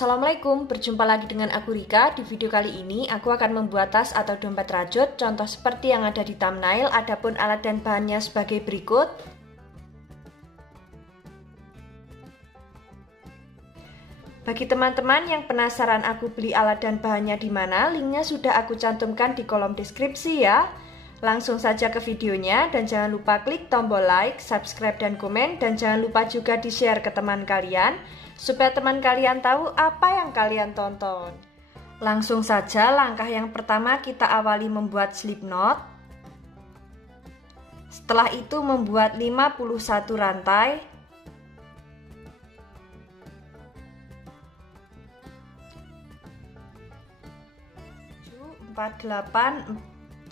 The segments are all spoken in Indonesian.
Assalamualaikum, berjumpa lagi dengan aku Rika. Di video kali ini aku akan membuat tas atau dompet rajut, contoh seperti yang ada di thumbnail. Adapun alat dan bahannya sebagai berikut. Bagi teman-teman yang penasaran aku beli alat dan bahannya di mana, linknya sudah aku cantumkan di kolom deskripsi ya. Langsung saja ke videonya dan jangan lupa klik tombol like, subscribe dan komen, dan jangan lupa juga di-share ke teman kalian supaya teman kalian tahu apa yang kalian tonton. Langsung saja langkah yang pertama kita awali membuat slip knot. Setelah itu membuat 51 rantai. Empat delapan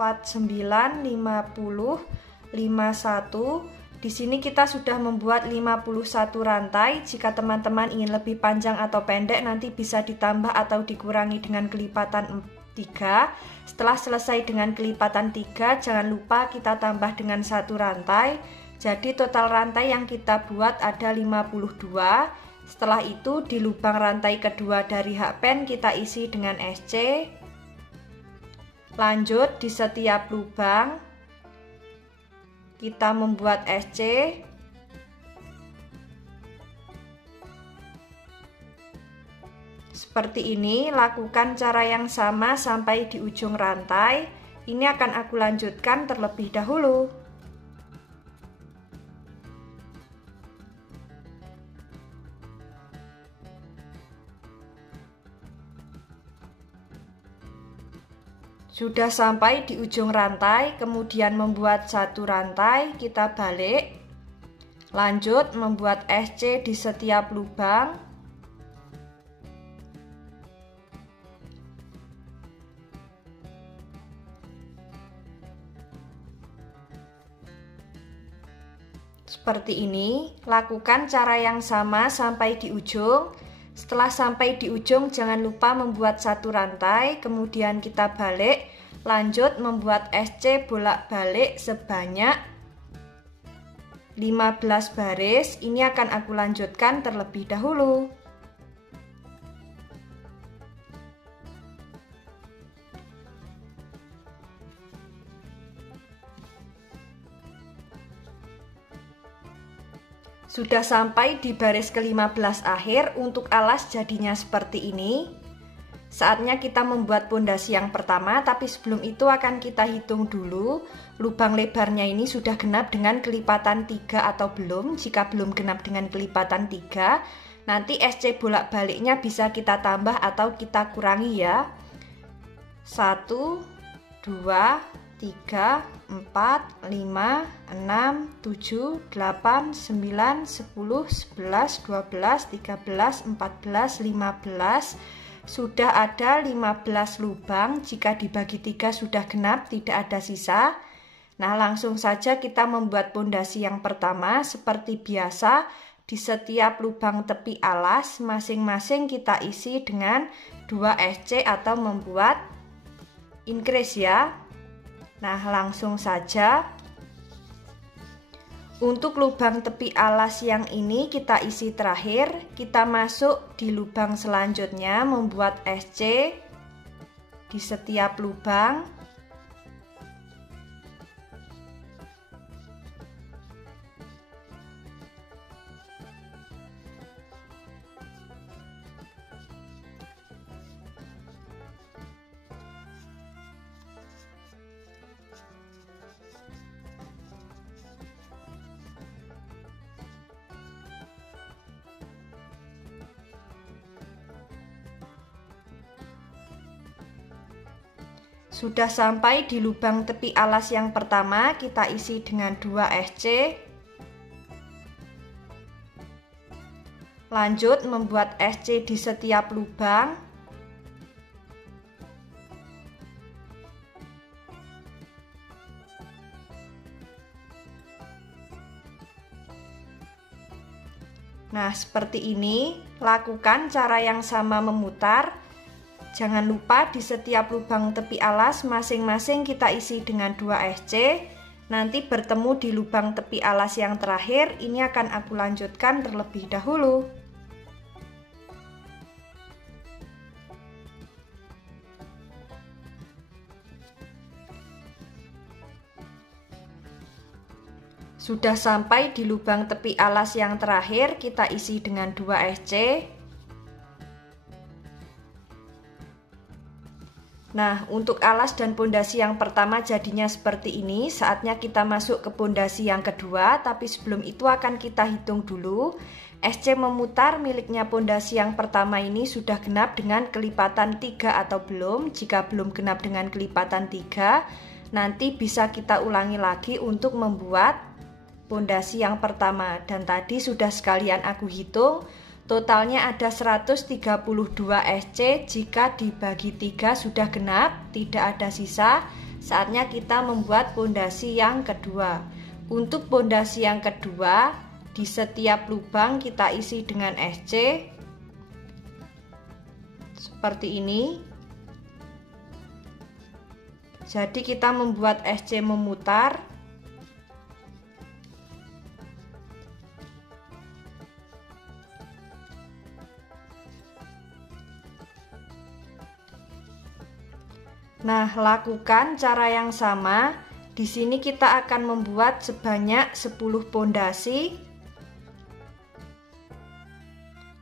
49 50 51. Di sini kita sudah membuat 51 rantai. Jika teman-teman ingin lebih panjang atau pendek nanti bisa ditambah atau dikurangi dengan kelipatan 3. Setelah selesai dengan kelipatan 3, jangan lupa kita tambah dengan 1 rantai. Jadi total rantai yang kita buat ada 52. Setelah itu di lubang rantai kedua dari hakpen kita isi dengan SC. Lanjut di setiap lubang kita membuat SC. Seperti ini, lakukan cara yang sama sampai di ujung rantai. Ini akan aku lanjutkan terlebih dahulu. Sudah sampai di ujung rantai, kemudian membuat 1 rantai, kita balik. Lanjut membuat SC di setiap lubang. Seperti ini, lakukan cara yang sama sampai di ujung. Setelah sampai di ujung jangan lupa membuat 1 rantai, kemudian kita balik, lanjut membuat SC bolak-balik sebanyak 15 baris. Ini akan aku lanjutkan terlebih dahulu. Sudah sampai di baris ke-15 akhir. Untuk alas jadinya seperti ini. Saatnya kita membuat pondasi yang pertama, tapi sebelum itu akan kita hitung dulu lubang lebarnya ini sudah genap dengan kelipatan 3 atau belum. Jika belum genap dengan kelipatan 3, nanti SC bolak-baliknya bisa kita tambah atau kita kurangi ya. 1 2 3, 4, 5, 6, 7, 8, 9, 10, 11, 12, 13, 14, 15. Sudah ada 15 lubang. Jika dibagi 3 sudah genap, tidak ada sisa. Nah, langsung saja kita membuat pondasi yang pertama. Seperti biasa, di setiap lubang tepi alas masing-masing kita isi dengan 2 SC atau membuat increase ya. Nah, langsung saja untuk lubang tepi alas yang ini kita isi terakhir. Kita masuk di lubang selanjutnya membuat SC di setiap lubang. Sudah sampai di lubang tepi alas yang pertama, kita isi dengan 2 SC. Lanjut membuat SC di setiap lubang. Nah, seperti ini, lakukan cara yang sama memutar. Jangan lupa di setiap lubang tepi alas masing-masing kita isi dengan 2 SC. Nanti bertemu di lubang tepi alas yang terakhir, ini akan aku lanjutkan terlebih dahulu. Sudah sampai di lubang tepi alas yang terakhir, kita isi dengan 2 SC. Nah, untuk alas dan pondasi yang pertama jadinya seperti ini. Saatnya kita masuk ke pondasi yang kedua, tapi sebelum itu akan kita hitung dulu. SC memutar miliknya pondasi yang pertama ini sudah genap dengan kelipatan 3 atau belum. Jika belum genap dengan kelipatan 3, nanti bisa kita ulangi lagi untuk membuat pondasi yang pertama. Dan tadi sudah sekalian aku hitung, totalnya ada 132 SC. Jika dibagi 3 sudah genap, tidak ada sisa. Saatnya kita membuat pondasi yang kedua. Untuk pondasi yang kedua, di setiap lubang kita isi dengan SC seperti ini. Jadi kita membuat SC memutar. Nah, lakukan cara yang sama. Di sini kita akan membuat sebanyak 10 pondasi.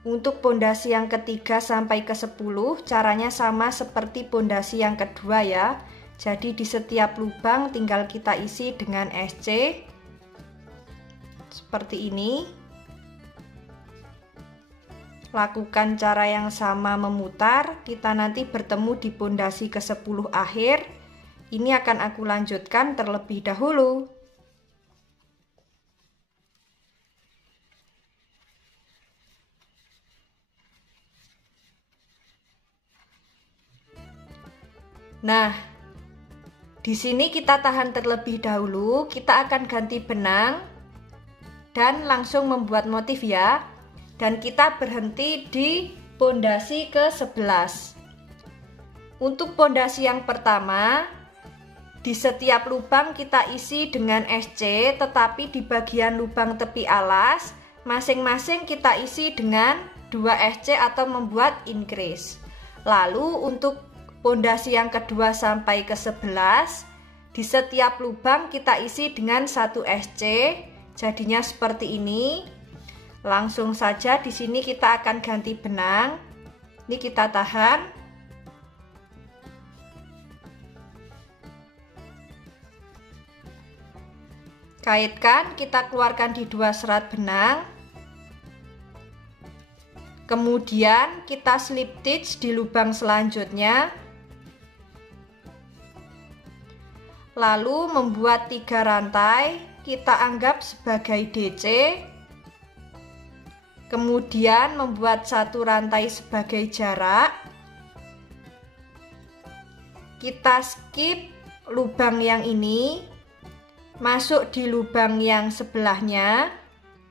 Untuk pondasi yang ketiga sampai ke 10, caranya sama seperti pondasi yang kedua ya. Jadi di setiap lubang tinggal kita isi dengan SC seperti ini. Lakukan cara yang sama memutar. Kita nanti bertemu di pondasi ke-10 akhir. Ini akan aku lanjutkan terlebih dahulu. Nah, di sini kita tahan terlebih dahulu. Kita akan ganti benang dan langsung membuat motif ya. Dan kita berhenti di pondasi ke-11. Untuk pondasi yang pertama, di setiap lubang kita isi dengan SC, tetapi di bagian lubang tepi alas masing-masing kita isi dengan 2 SC atau membuat increase. Lalu untuk pondasi yang kedua sampai ke 11, di setiap lubang kita isi dengan 1 SC. Jadinya seperti ini. Langsung saja di sini kita akan ganti benang. Ini kita tahan. Kaitkan, kita keluarkan di 2 serat benang. Kemudian kita slip stitch di lubang selanjutnya. Lalu membuat 3 rantai, kita anggap sebagai DC. Kemudian membuat 1 rantai sebagai jarak. Kita skip lubang yang ini, masuk di lubang yang sebelahnya,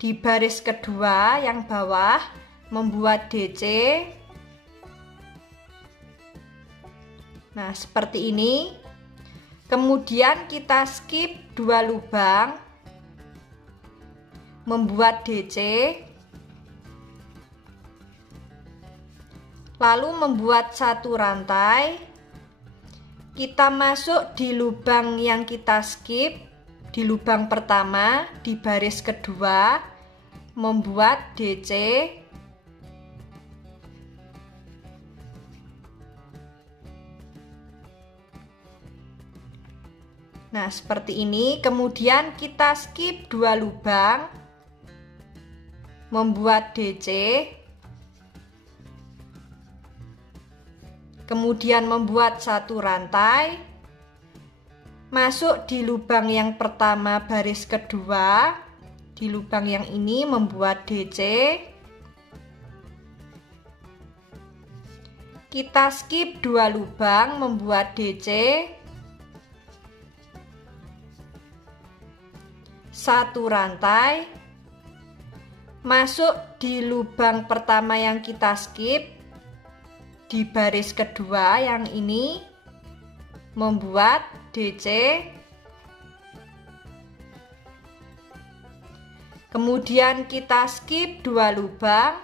di baris kedua yang bawah, membuat DC. Nah, seperti ini. Kemudian kita skip 2 lubang, membuat DC, lalu membuat 1 rantai. Kita masuk di lubang yang kita skip, di lubang pertama, di baris kedua, membuat DC. Nah, seperti ini. Kemudian kita skip 2 lubang, membuat DC, kemudian membuat 1 rantai, masuk di lubang yang pertama baris kedua, di lubang yang ini membuat DC. Kita skip 2 lubang, membuat DC, 1 rantai, masuk di lubang pertama yang kita skip, di baris kedua yang ini, membuat DC. Kemudian kita skip 2 lubang,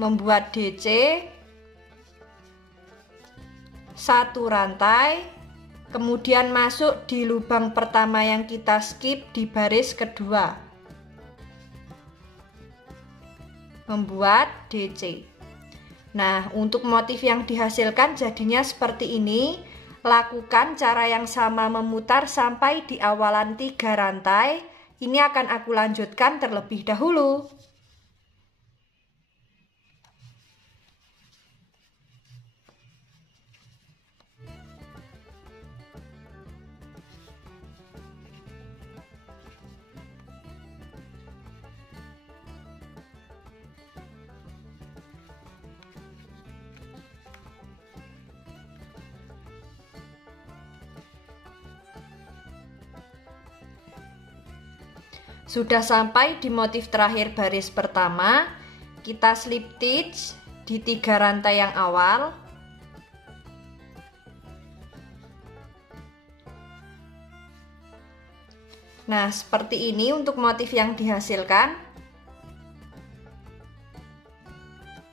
membuat DC, 1 rantai, kemudian masuk di lubang pertama yang kita skip di baris kedua, membuat DC. Nah, untuk motif yang dihasilkan jadinya seperti ini. Lakukan cara yang sama memutar sampai di awalan 3 rantai. Ini akan aku lanjutkan terlebih dahulu. Sudah sampai di motif terakhir baris pertama, kita slip stitch di 3 rantai yang awal. Nah, seperti ini untuk motif yang dihasilkan.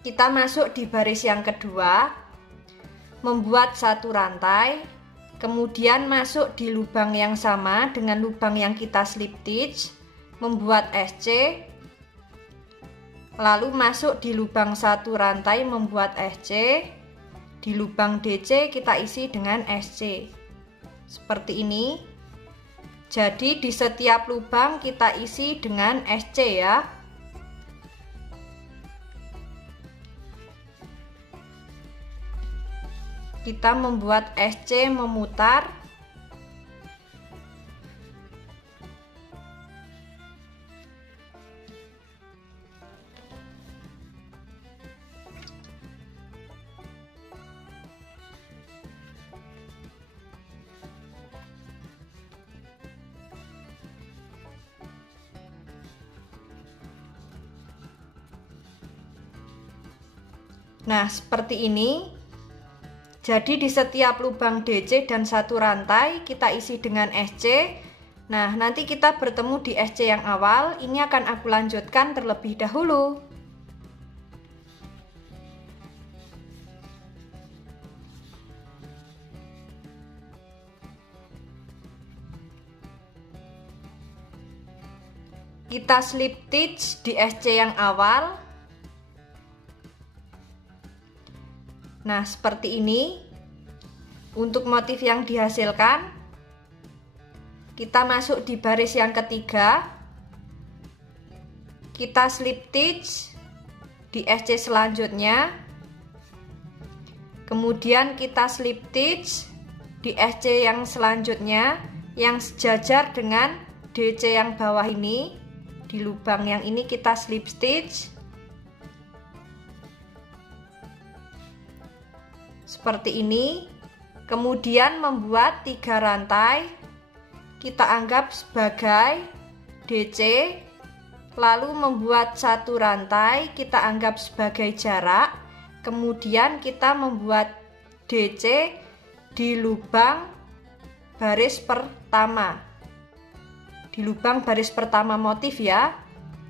Kita masuk di baris yang kedua, membuat 1 rantai, kemudian masuk di lubang yang sama dengan lubang yang kita slip stitch, membuat SC, lalu masuk di lubang 1 rantai membuat SC, di lubang DC kita isi dengan SC seperti ini. Jadi di setiap lubang kita isi dengan SC ya. Kita membuat SC memutar. Nah, seperti ini. Jadi di setiap lubang DC dan 1 rantai kita isi dengan SC. Nah, nanti kita bertemu di SC yang awal. Ini akan aku lanjutkan terlebih dahulu. Kita slip stitch di SC yang awal. Nah, seperti ini. Untuk motif yang dihasilkan, kita masuk di baris yang ketiga. Kita slip stitch di SC selanjutnya. Kemudian kita slip stitch di SC yang selanjutnya yang sejajar dengan DC yang bawah ini. Di lubang yang ini kita slip stitch seperti ini, kemudian membuat 3 rantai, kita anggap sebagai DC, lalu membuat 1 rantai, kita anggap sebagai jarak, kemudian kita membuat DC di lubang baris pertama, di lubang baris pertama motif ya.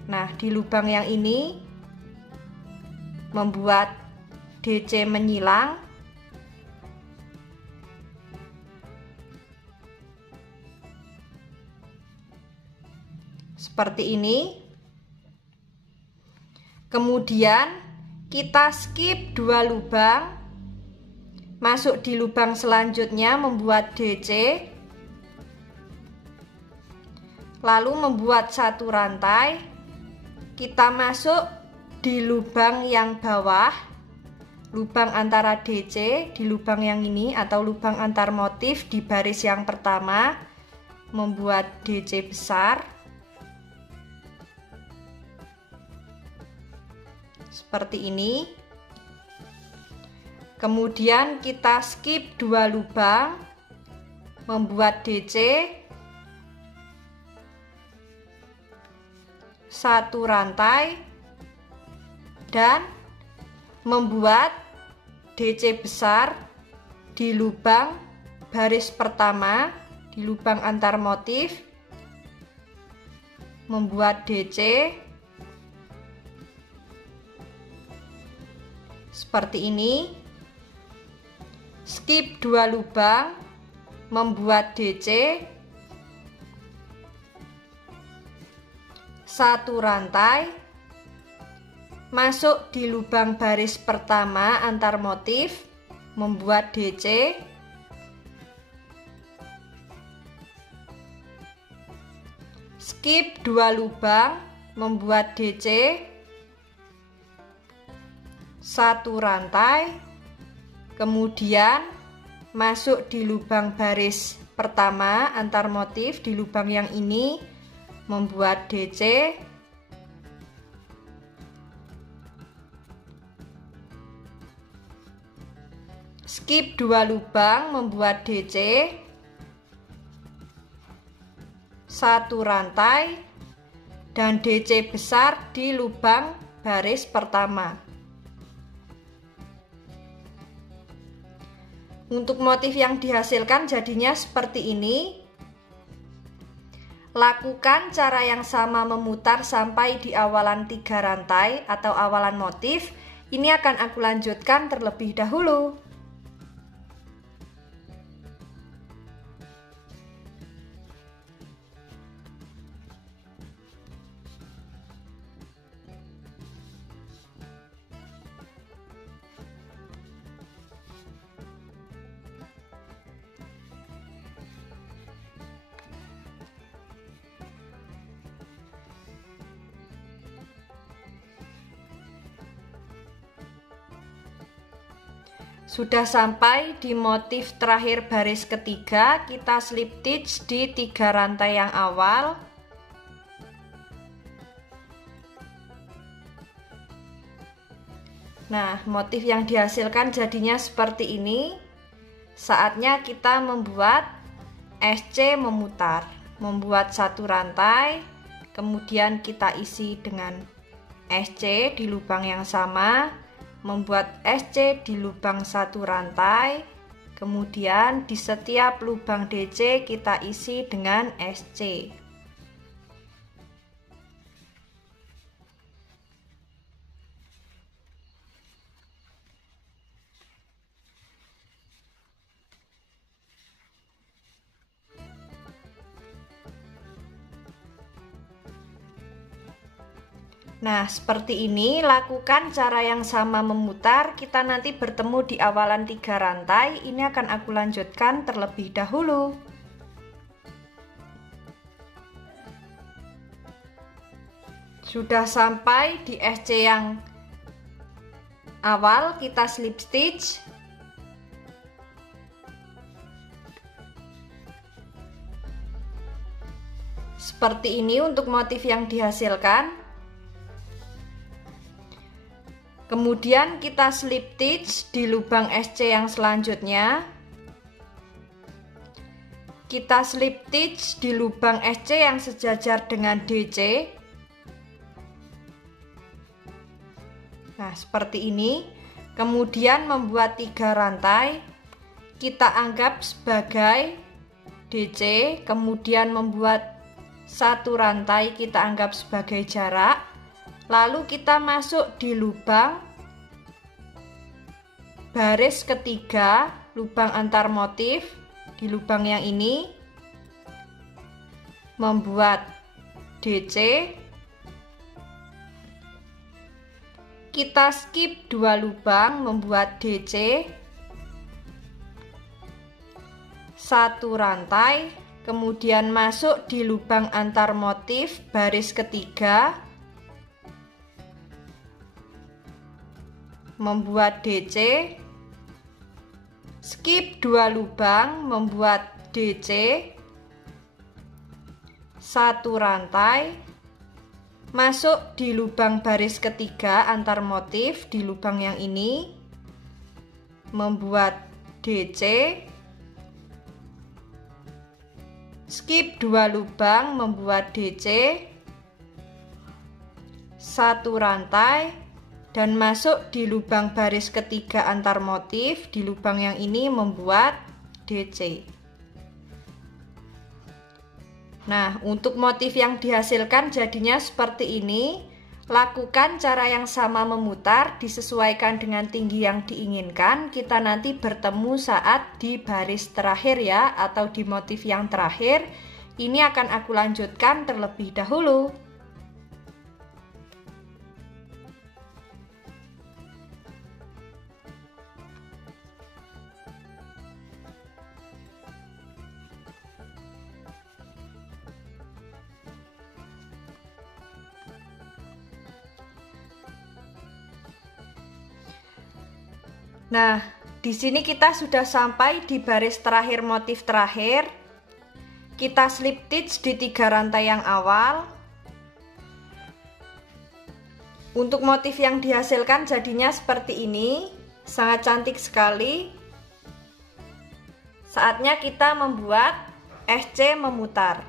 Nah, di lubang yang ini membuat DC menyilang. Seperti ini. Kemudian kita skip 2 lubang, masuk di lubang selanjutnya membuat DC, lalu membuat 1 rantai, kita masuk di lubang yang bawah, lubang antara DC, di lubang yang ini atau lubang antar motif di baris yang pertama, membuat DC besar seperti ini. Kemudian kita skip 2 lubang, membuat DC, 1 rantai, dan membuat DC besar di lubang baris pertama, di lubang antar motif, membuat DC seperti ini. Skip 2 lubang, membuat DC, satu rantai, masuk di lubang baris pertama antar motif, membuat DC, skip 2 lubang, membuat DC, satu rantai, kemudian masuk di lubang baris pertama antar motif di lubang yang ini, membuat DC, skip 2 lubang, membuat DC, satu rantai, dan DC besar di lubang baris pertama. Untuk motif yang dihasilkan jadinya seperti ini. Lakukan cara yang sama memutar sampai di awalan 3 rantai atau awalan motif. Ini akan aku lanjutkan terlebih dahulu. Sudah sampai di motif terakhir baris ketiga, kita slip stitch di 3 rantai yang awal. Nah, motif yang dihasilkan jadinya seperti ini. Saatnya kita membuat SC memutar, membuat satu rantai, kemudian kita isi dengan SC di lubang yang sama, membuat SC di lubang satu rantai, kemudian di setiap lubang DC kita isi dengan SC. Nah, seperti ini, lakukan cara yang sama memutar. Kita nanti bertemu di awalan 3 rantai. Ini akan aku lanjutkan terlebih dahulu. Sudah sampai di SC yang awal, kita slip stitch. Seperti ini untuk motif yang dihasilkan. Kemudian kita slip stitch di lubang SC yang selanjutnya. Kita slip stitch di lubang SC yang sejajar dengan DC. Nah, seperti ini. Kemudian membuat 3 rantai. Kita anggap sebagai DC, kemudian membuat satu rantai kita anggap sebagai jarak. Lalu kita masuk di lubang baris ketiga, lubang antar motif di lubang yang ini, membuat DC. Kita skip 2 lubang, membuat DC, satu rantai, kemudian masuk di lubang antar motif baris ketiga, membuat DC, skip 2 lubang, membuat DC, satu rantai, masuk di lubang baris ketiga antar motif di lubang yang ini, membuat DC, skip 2 lubang, membuat DC, satu rantai, dan masuk di lubang baris ketiga antar motif di lubang yang ini, membuat DC. Nah, untuk motif yang dihasilkan jadinya seperti ini. Lakukan cara yang sama memutar, disesuaikan dengan tinggi yang diinginkan. Kita nanti bertemu saat di baris terakhir ya, atau di motif yang terakhir. Ini akan aku lanjutkan terlebih dahulu. Nah, di sini kita sudah sampai di baris terakhir motif terakhir. Kita slip stitch di 3 rantai yang awal. Untuk motif yang dihasilkan jadinya seperti ini, sangat cantik sekali. Saatnya kita membuat SC memutar.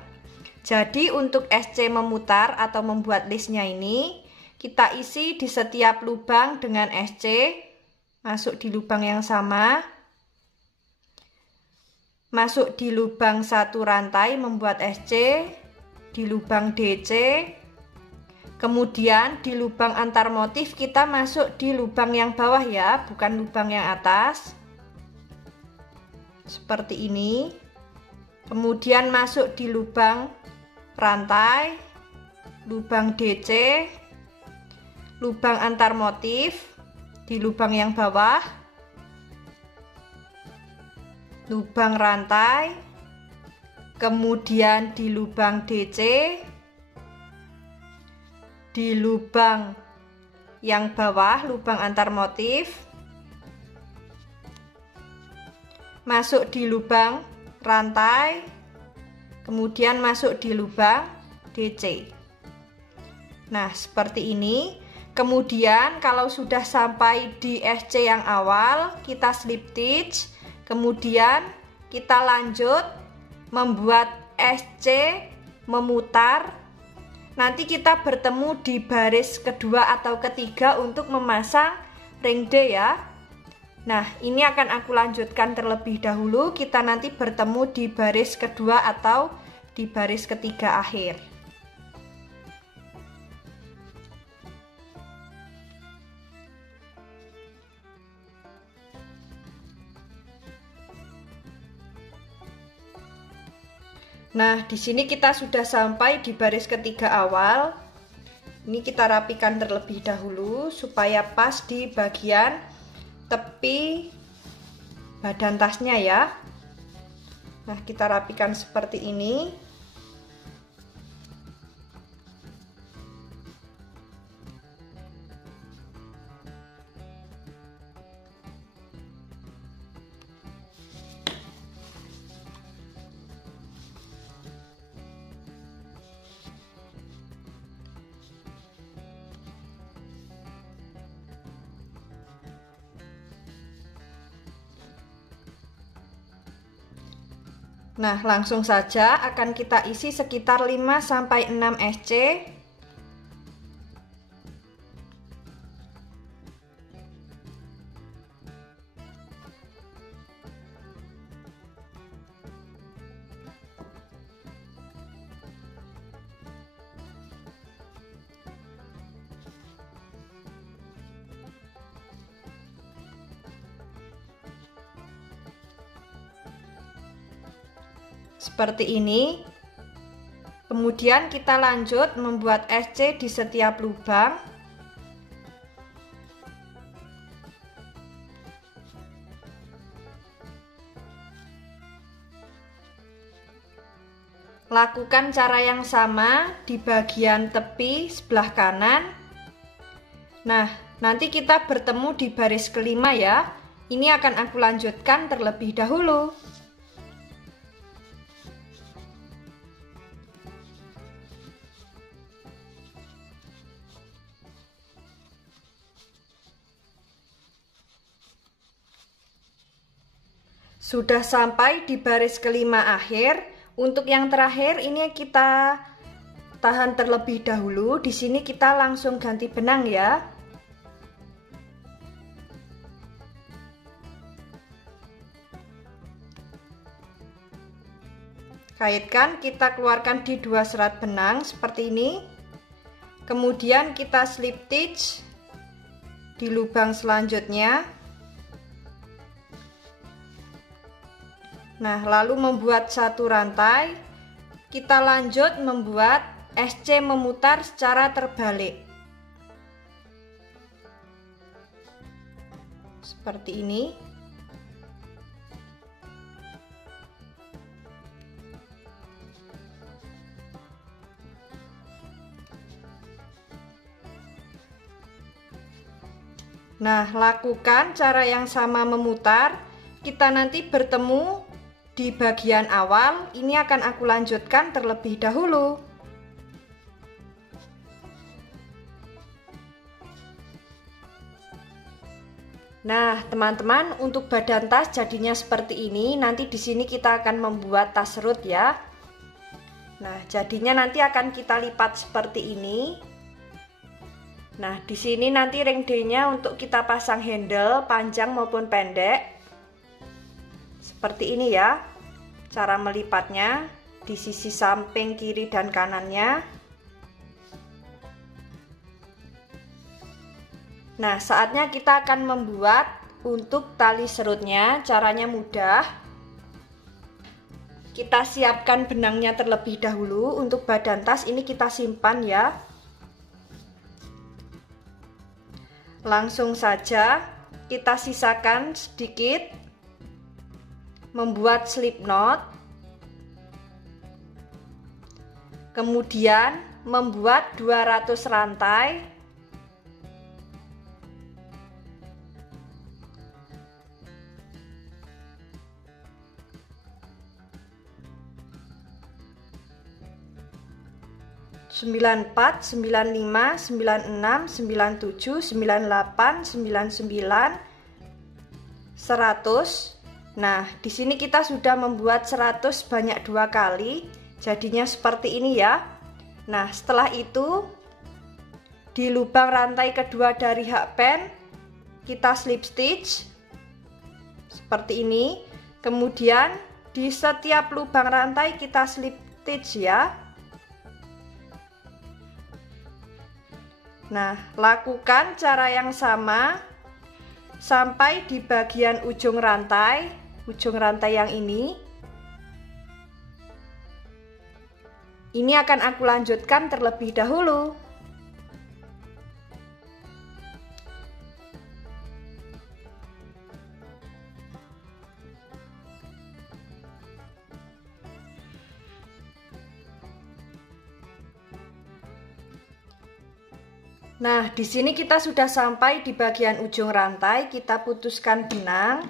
Jadi untuk SC memutar atau membuat listnya ini, kita isi di setiap lubang dengan SC. Masuk di lubang yang sama, masuk di lubang 1 rantai membuat SC, di lubang DC, kemudian di lubang antar motif kita masuk di lubang yang bawah ya, bukan lubang yang atas, seperti ini. Kemudian masuk di lubang rantai, lubang DC, lubang antar motif, di lubang yang bawah, lubang rantai, kemudian di lubang DC, di lubang yang bawah, lubang antar motif, masuk di lubang rantai, kemudian masuk di lubang DC. Nah, seperti ini. Kemudian kalau sudah sampai di SC yang awal, kita slip stitch, kemudian kita lanjut membuat SC memutar. Nanti kita bertemu di baris kedua atau ketiga untuk memasang ring D ya. Nah, ini akan aku lanjutkan terlebih dahulu. Kita nanti bertemu di baris kedua atau di baris ketiga akhir. Nah, di sini kita sudah sampai di baris ketiga awal. Ini kita rapikan terlebih dahulu supaya pas di bagian tepi badan tasnya ya. Nah, kita rapikan seperti ini. Nah, langsung saja akan kita isi sekitar 5-6 SC. Seperti ini. Kemudian kita lanjut membuat SC di setiap lubang. Lakukan cara yang sama di bagian tepi sebelah kanan. Nah, nanti kita bertemu di baris kelima ya. Ini akan aku lanjutkan terlebih dahulu. Sudah sampai di baris kelima akhir. Untuk yang terakhir ini kita tahan terlebih dahulu. Di sini kita langsung ganti benang ya. Kaitkan, kita keluarkan di 2 serat benang seperti ini. Kemudian kita slip stitch di lubang selanjutnya. Nah, lalu membuat satu rantai. Kita lanjut membuat SC memutar secara terbalik. Seperti ini. Nah, lakukan cara yang sama memutar. Kita nanti bertemu di bagian awal. Ini akan aku lanjutkan terlebih dahulu. Nah, teman-teman, untuk badan tas jadinya seperti ini. Nanti di sini kita akan membuat tas serut ya. Nah, jadinya nanti akan kita lipat seperti ini. Nah, di sini nanti ring D-nya untuk kita pasang handle panjang maupun pendek. Seperti ini ya. Cara melipatnya di sisi samping kiri dan kanannya. Nah, saatnya kita akan membuat untuk tali serutnya. Caranya mudah. Kita siapkan benangnya terlebih dahulu. Untuk badan tas ini kita simpan ya. Langsung saja kita sisakan sedikit, membuat slip knot, kemudian membuat 200 rantai, sembilan 94, 95, 96, 97, 98, 99, 100. Nah, di sini kita sudah membuat 100 banyak 2 kali. Jadinya seperti ini ya. Nah, setelah itu di lubang rantai kedua dari hakpen kita slip stitch seperti ini. Kemudian di setiap lubang rantai kita slip stitch ya. Nah, lakukan cara yang sama sampai di bagian ujung rantai yang ini. Ini akan aku lanjutkan terlebih dahulu. Nah, di sini kita sudah sampai di bagian ujung rantai. Kita putuskan benang.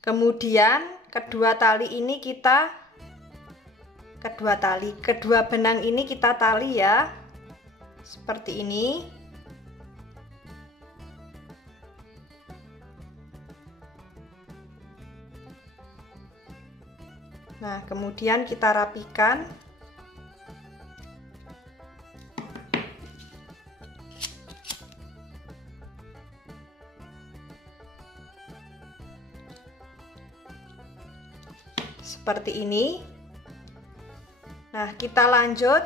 Kemudian kedua benang ini kita tali ya. Seperti ini. Nah, kemudian kita rapikan. Seperti ini. Nah, kita lanjut.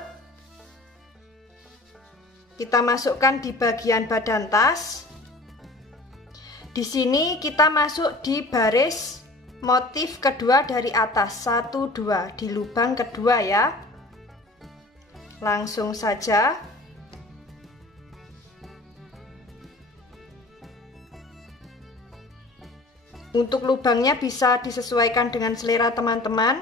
Kita masukkan di bagian badan tas. Di sini kita masuk di baris motif kedua dari atas, 1 2 di lubang kedua ya. Langsung saja. Untuk lubangnya bisa disesuaikan dengan selera teman-teman.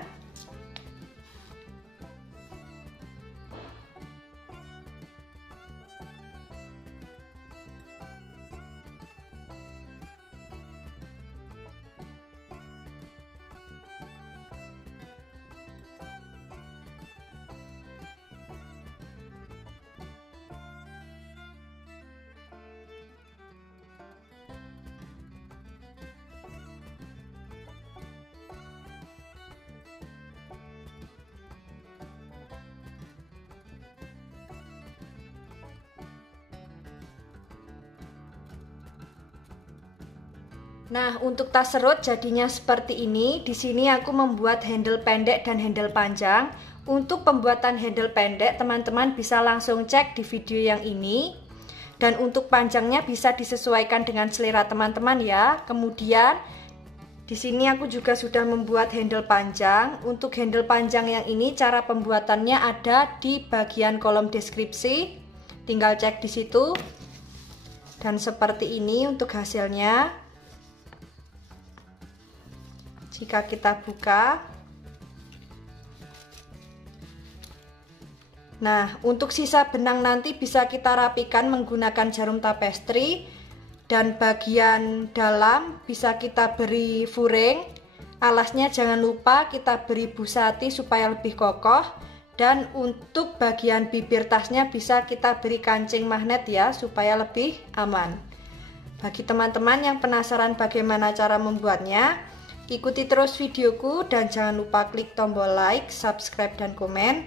Nah, untuk tas serut jadinya seperti ini. Di sini aku membuat handle pendek dan handle panjang. Untuk pembuatan handle pendek, teman-teman bisa langsung cek di video yang ini. Dan untuk panjangnya bisa disesuaikan dengan selera teman-teman ya. Kemudian di sini aku juga sudah membuat handle panjang. Untuk handle panjang yang ini cara pembuatannya ada di bagian kolom deskripsi. Tinggal cek di situ. Dan seperti ini untuk hasilnya. Jika kita buka, nah untuk sisa benang nanti bisa kita rapikan menggunakan jarum tapestri, dan bagian dalam bisa kita beri furing. Alasnya jangan lupa kita beri busati supaya lebih kokoh, dan untuk bagian bibir tasnya bisa kita beri kancing magnet ya supaya lebih aman. Bagi teman-teman yang penasaran bagaimana cara membuatnya, ikuti terus videoku dan jangan lupa klik tombol like, subscribe, dan komen.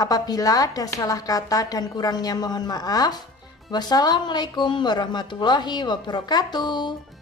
Apabila ada salah kata dan kurangnya mohon maaf. Wassalamualaikum warahmatullahi wabarakatuh.